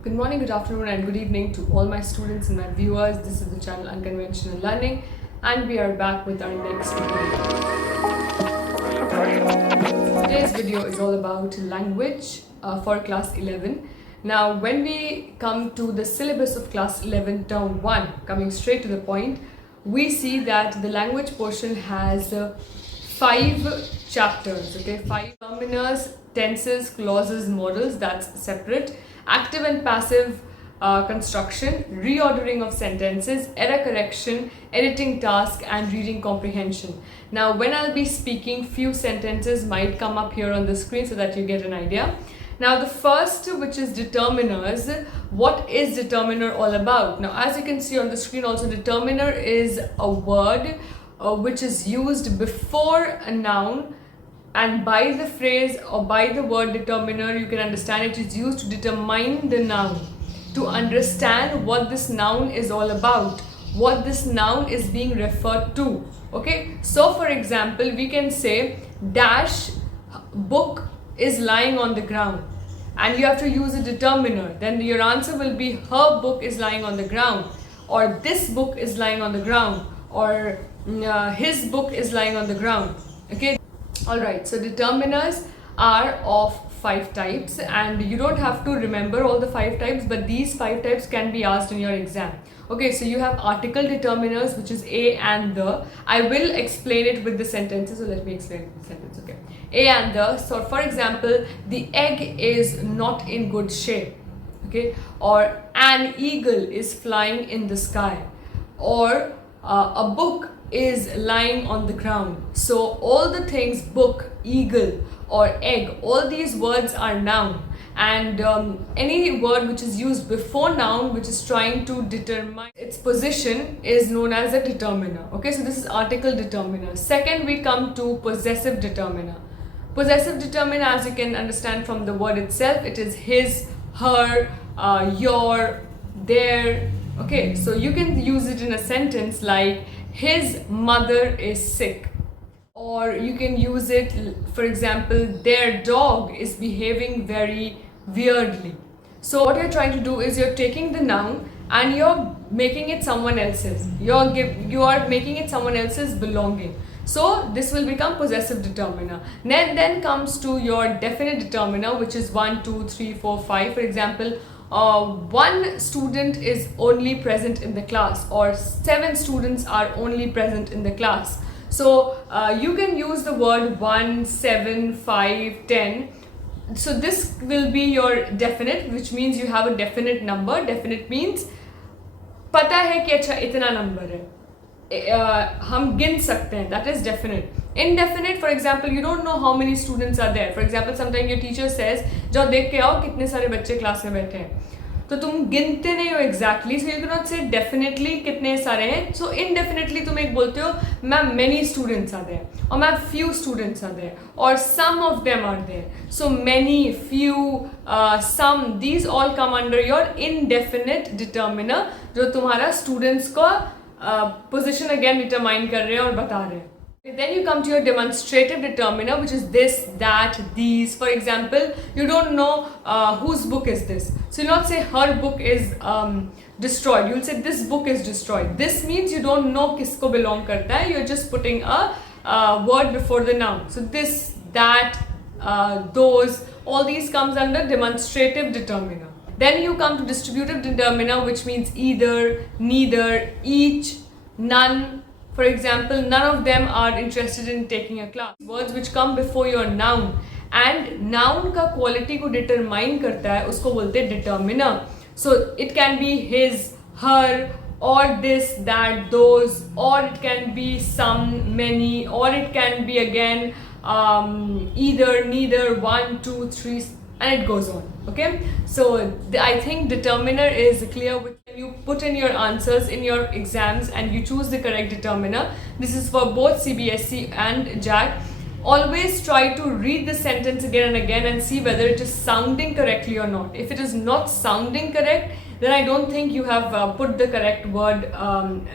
Good morning, good afternoon, and good evening to all my students and my viewers. This is the channel Unconventional Learning, and we are back with our next video. Today's video is all about language for class 11. Now, when we come to the syllabus of class 11, term 1, coming straight to the point, we see that the language portion has 5 chapters, okay, 5 determiners, tenses, clauses, modals, that's separate, active and passive construction, reordering of sentences, error correction, editing task, and reading comprehension. Now, when I'll be speaking, few sentences might come up here on the screen so that you get an idea. Now, the first, which is determiners. What is determiner all about? Now, as you can see on the screen also, determiner is a word which is used before a noun, and by the phrase or by the word determiner you can understand it is used to determine the noun, to understand what this noun is all about, what this noun is being referred to. Okay, so for example, we can say dash book is lying on the ground, and you have to use a determiner. Then your answer will be her book is lying on the ground, or this book is lying on the ground, or his book is lying on the ground. Okay, all right, so determiners are of 5 types, and you don't have to remember all the 5 types, but these 5 types can be asked in your exam. Okay, so you have article determiners, which is a and the. I will explain it with the sentences, so let me explain it with the sentence. Okay, a and the. So for example, the egg is not in good shape. Okay, or an eagle is flying in the sky, or a book is lying on the ground. So all the things book, eagle, or egg, all these words are noun, and any word which is used before noun which is trying to determine its position is known as a determiner. Okay, so this is article determiner. Second, we come to possessive determiner. Possessive determiner, as you can understand from the word itself, it is his, her, your, their. Okay, so you can use it in a sentence like his mother is sick, or you can use it, for example, their dog is behaving very weirdly. So what you're trying to do is you're taking the noun and you're making it someone else's. You are making it someone else's belonging. So this will become possessive determiner. Then comes to your definite determiner, which is 1, 2, 3, 4, 5. For example, one student is only present in the class, or 7 students are only present in the class. So you can use the word 1, 7, 5, 10. So this will be your definite, which means you have a definite number. Definite means पता है कि अच्छा इतना number है, हम गिन सकते हैं, that is definite. Indefinite, for example, you don't know how many students are there. For example, sometimes your teacher says जाओ देख के आओ कितने सारे बच्चे क्लास में बैठे हैं, तो तुम गिनते नहीं हो exactly, so you cannot say definitely कितने सारे हैं. So indefinitely तुम एक बोलते हो ma'am many students are there, or ma'am few students are there, or some of them are there. So many, few, some, these all come under your indefinite determiner, जो तुम्हारा students को position again determine कर रहे हैं और बता रहे हैं. Then you come to your demonstrative determiner, which is this, that, these. For example, you don't know whose book is this, so you'll not say her book is destroyed, you'll say this book is destroyed. This means you don't know kisko belong karta hai, you're just putting a word before the noun. So this, that, those, all these comes under demonstrative determiner. Then you come to distributive determiner, which means either, neither, each, none. For example, none of them are interested in taking a class. Words which come before your noun, and noun का quality को determine करता है, उसको बोलते हैं determiner. So it can be his, her, or this, that, those, or it can be some, many, or it can be again either, neither, 1, 2, 3, and it goes on. Okay, so I think determiner is clear. When you put in your answers in your exams and you choose the correct determiner, this is for both CBSE and JAC. Always try to read the sentence again and again and see whether it is sounding correctly or not. If it is not sounding correct, then I don't think you have put the correct word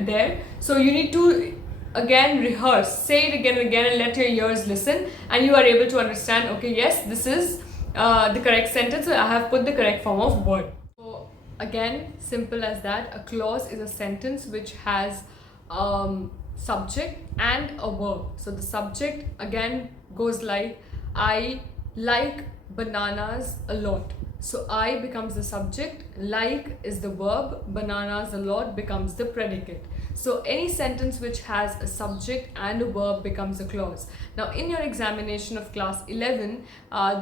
there. So you need to again rehearse, say it again and again, and let your ears listen, and you are able to understand, okay, yes, this is the correct sentence, so I have put the correct form of word. So again, simple as that. A clause is a sentence which has subject and a verb. So the subject again goes like, I like bananas a lot. So I becomes the subject, like is the verb, bananas a lot becomes the predicate. So any sentence which has a subject and a verb becomes a clause. Now in your examination of class 11,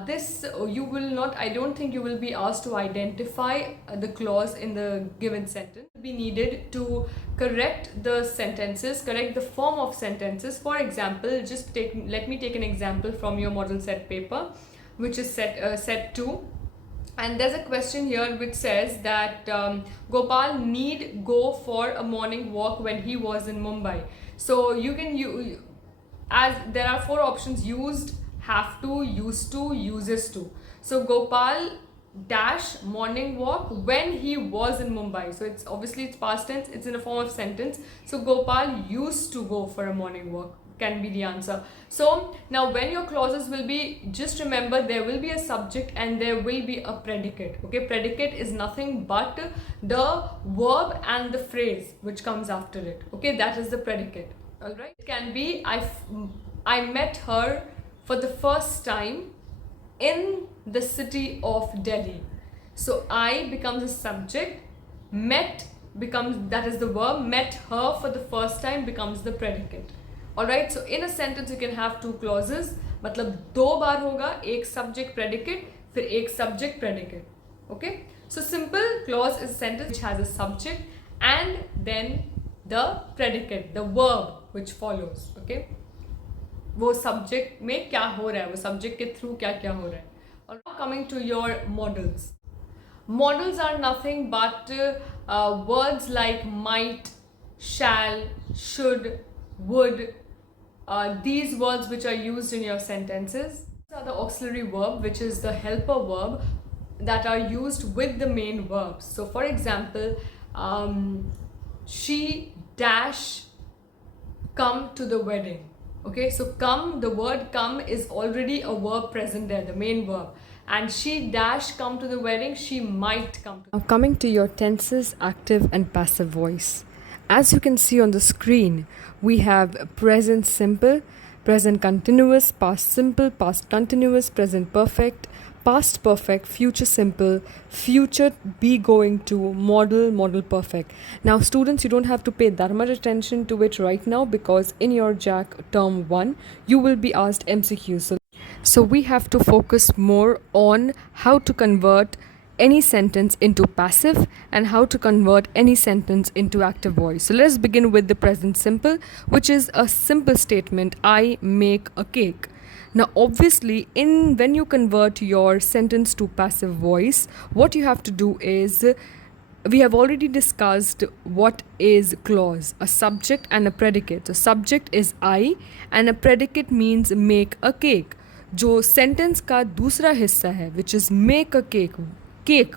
this you will not, I don't think you will be asked to identify the clause in the given sentence. Be needed to correct the sentences, correct the form of sentences. For example, let me take an example from your model set paper, which is set 2. And there's a question here which says that Gopal need go for a morning walk when he was in Mumbai. So you can as there are 4 options: used, have to, used to, uses to. So Gopal dash morning walk when he was in Mumbai. So it's obviously it's past tense, it's in a form of sentence. So Gopal used to go for a morning walk can be the answer. So now when your clauses will be, just remember there will be a subject and there will be a predicate. Okay, predicate is nothing but the verb and the phrase which comes after it. Okay, that is the predicate. All right, it can be I met her for the first time in the city of Delhi. So I becomes a subject, met becomes, that is the verb, met her for the first time becomes the predicate. Alright, so in a sentence you can have 2 clauses, मतलब 2 बार होगा, एक subject predicate, फिर एक subject predicate. Okay, so simple clause is a sentence which has a subject and then the predicate, the verb which follows. Okay, वो subject में क्या हो रहा है, वो subject के through क्या क्या हो रहा है. Now coming to your modals. Modals are nothing but words like might, shall, should, would. These words which are used in your sentences. These are the auxiliary verb, which is the helper verb that are used with the main verbs. So for example, she dash come to the wedding. Okay, so come, the word come is already a verb present there, the main verb. And she dash come to the wedding, she might come to. Now coming to your tenses, active and passive voice. As you can see on the screen, we have present simple, present continuous, past simple, past continuous, present perfect, past perfect, future simple, future be going to, modal, modal perfect. Now students, you don't have to pay that much attention to it right now because in your JAC term 1, you will be asked MCQs. So we have to focus more on how to convert any sentence into passive and how to convert any sentence into active voice. So let's begin with the present simple, which is a simple statement, I make a cake. Now obviously when you convert your sentence to passive voice, what you have to do is, we have already discussed what is clause, a subject and a predicate. So subject is I and a predicate means make a cake. जो sentence का दूसरा हिस्सा है, which is make a cake, cake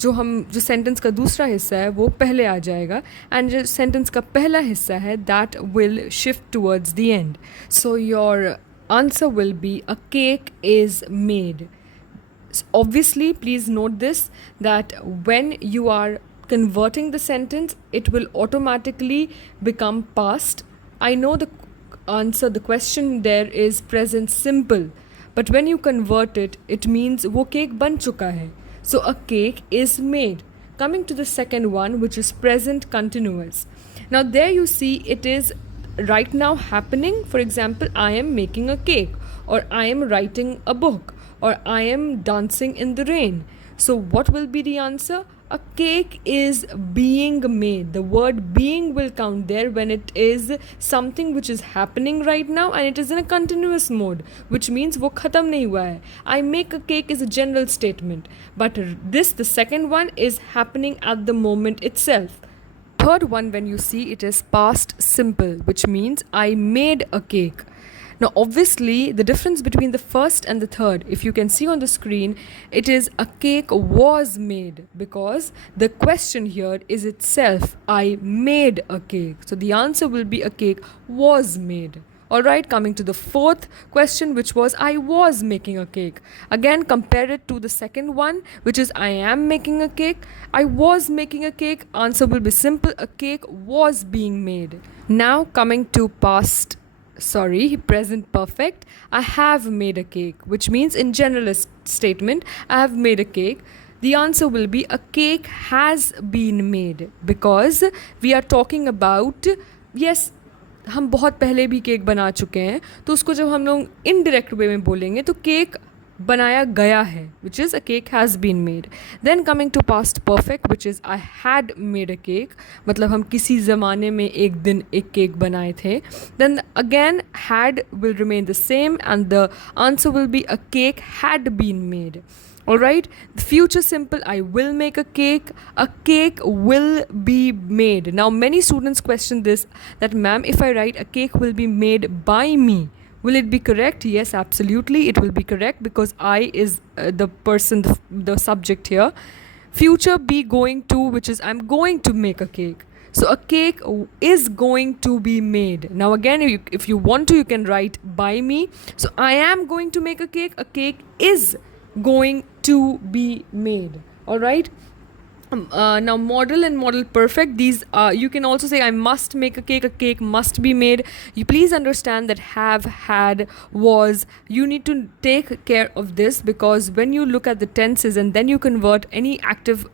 जो sentence का दूसरा हिस्सा है वो पहले आ जाएगा एंड जो सेंटेंस का पहला हिस्सा है that will shift towards the end. So your answer will be a cake is made. Obviously, please note this, that when you are converting the sentence, it will automatically become past. I know the answer, the question there is present simple, but when you convert it, it means वो cake बन चुका है. So a cake is made. Coming to the second one, which is present continuous. Now there you see it is right now happening. For example, I am making a cake, or I am writing a book, or I am dancing in the rain. So what will be the answer? A cake is being made. The word being will count there when it is something which is happening right now and it is in a continuous mode, which means wo khatam nahi hua hai. I make a cake is a general statement, but this, the second one, is happening at the moment itself. Third one, when you see, it is past simple, which means I made a cake. Now obviously the difference between the first and the third, if you can see on the screen, it is a cake was made, because the question here is itself I made a cake. So the answer will be a cake was made. Alright, coming to the fourth question, which was I was making a cake. Again, compare it to the second one, which is I am making a cake. I was making a cake. Answer will be simple. A cake was being made. Now coming to present perfect. I have made a cake, which means in general statement, I have made a cake. The answer will be a cake has been made, because we are talking about, yes, हम बहुत पहले भी cake बना चुके हैं, तो उसको जब हम लोग इनडायरेक्ट वे में बोलेंगे तो केक बनाया गया है, which is a cake has been made. Then coming to past perfect, which is I had made a cake, मतलब हम किसी ज़माने में एक दिन एक केक बनाए थे. Then again had will remain the same and the answer will be a cake had been made. Alright, the future simple, I will make a cake will be made. Now many students question this, that ma'am, if I write a cake will be made by me, will it be correct? Yes, absolutely, it will be correct, because I is the person, the subject here. Future be going to, which is I'm going to make a cake. So a cake is going to be made. Now again, if you want to, you can write by me. So I am going to make a cake is going to be made. All right. Now modal and modal perfect, these you can also say I must make a cake must be made. You please understand that have, had, was, you need to take care of this, because when you look at the tenses and then you convert any active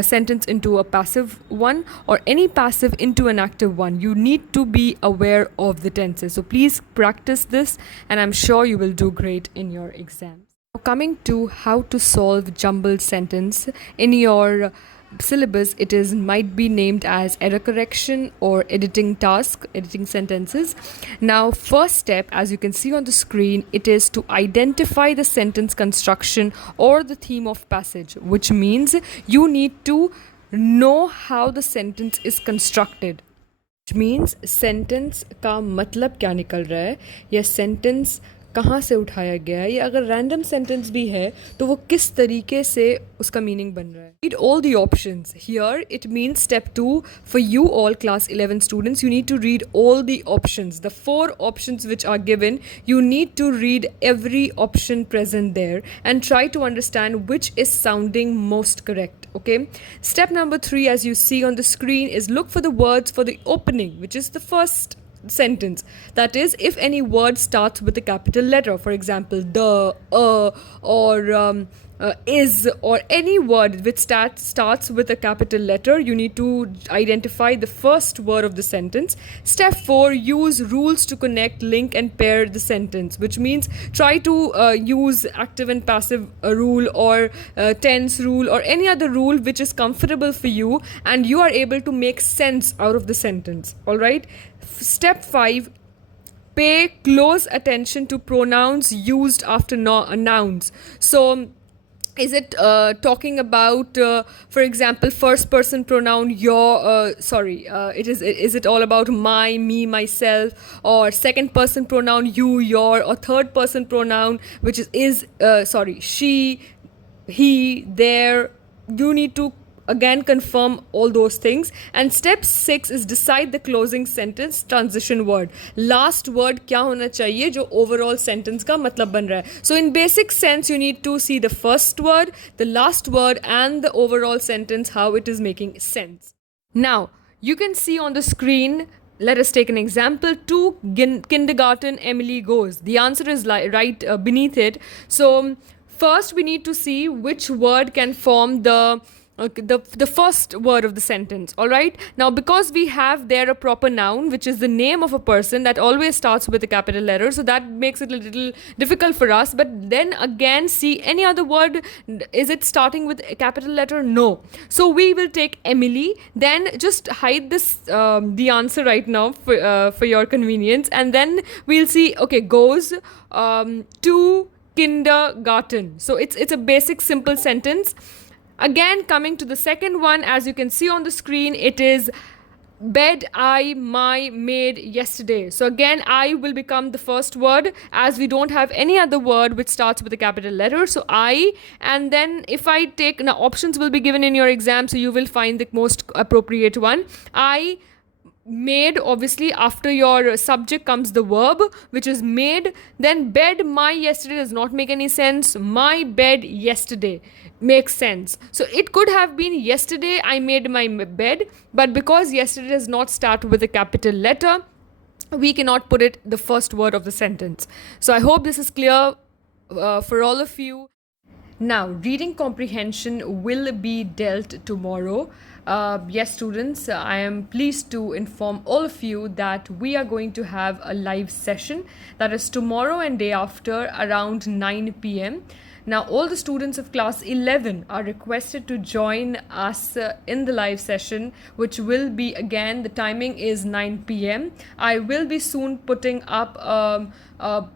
sentence into a passive one, or any passive into an active one, you need to be aware of the tenses. So please practice this, and I'm sure you will do great in your exam. Coming to how to solve jumbled sentence in your syllabus, it is might be named as error correction or editing task, editing sentences. Now first step, as you can see on the screen, it is to identify the sentence construction or the theme of passage, which means you need to know how the sentence is constructed, which means sentence का मतलब क्या निकल रहा है, या sentence कहाँ से उठाया गया है, या अगर रैंडम सेंटेंस भी है तो वो किस तरीके से उसका मीनिंग बन रहा है. Read all the options. Here it means step 2 for you all class 11 students. You need to read all the options. The 4 options which are given, you need to read every option present there and try to understand which is sounding most correct. Okay. Step number 3, as you see on the screen, is look for the words for the opening, which is the first sentence. That is, if any word starts with a capital letter, for example the, or is, or any word which starts with a capital letter, you need to identify the first word of the sentence. Step 4, use rules to connect, link and pair the sentence, which means try to use active and passive rule, or tense rule, or any other rule which is comfortable for you and you are able to make sense out of the sentence. Alright. Step 5, pay close attention to pronouns used after nouns. So is it talking about, for example, first person pronoun your, is it all about my, me, myself, or second person pronoun you, your, or third person pronoun which is she, he, their. You need to again confirm all those things. And step 6 is decide the closing sentence transition word. Last word क्या होना चाहिए जो overall sentence का मतलब बन रहा है. So in basic sense you need to see the first word, the last word and the overall sentence, how it is making sense. Now you can see on the screen, let us take an example. To kindergarten Emily goes. The answer is right beneath it. So first we need to see which word can form the first word of the sentence. All right. Now, because we have there a proper noun, which is the name of a person that always starts with a capital letter, so that makes it a little difficult for us. But then again, see any other word, is it starting with a capital letter? No. So we will take Emily. Then just hide this the answer right now for your convenience, and then we'll see. Okay, goes to kindergarten. So it's a basic simple sentence. Again, coming to the second one, as you can see on the screen, it is bed I, my, made yesterday. So again, I will become the first word, as we don't have any other word which starts with a capital letter. So I, and then if I take, now options will be given in your exam, so you will find the most appropriate one. I made, obviously after your subject comes the verb, which is made. Then bed my yesterday does not make any sense. My bed yesterday makes sense. So it could have been yesterday I made my bed, but because yesterday does not start with a capital letter, we cannot put it the first word of the sentence. So I hope this is clear for all of you. Now, reading comprehension will be dealt tomorrow. Yes, students, I am pleased to inform all of you that we are going to have a live session, that is tomorrow and day after around 9 p.m. Now, all the students of class 11 are requested to join us in the live session, which will be, again, the timing is 9 p.m. I will be soon putting up a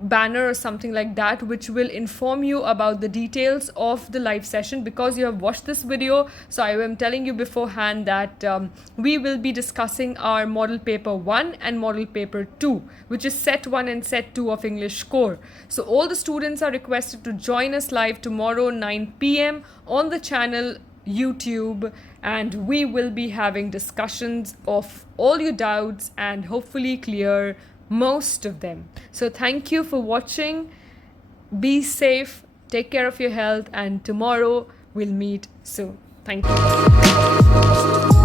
banner or something like that, which will inform you about the details of the live session, because you have watched this video. So I am telling you beforehand that we will be discussing our model paper 1 and model paper 2, which is set 1 and set 2 of English core. So all the students are requested to join us live tomorrow 9 p.m. on the channel YouTube, and we will be having discussions of all your doubts and hopefully clear most of them. So thank you for watching. Be safe, take care of your health, and tomorrow we'll meet soon. Thank you.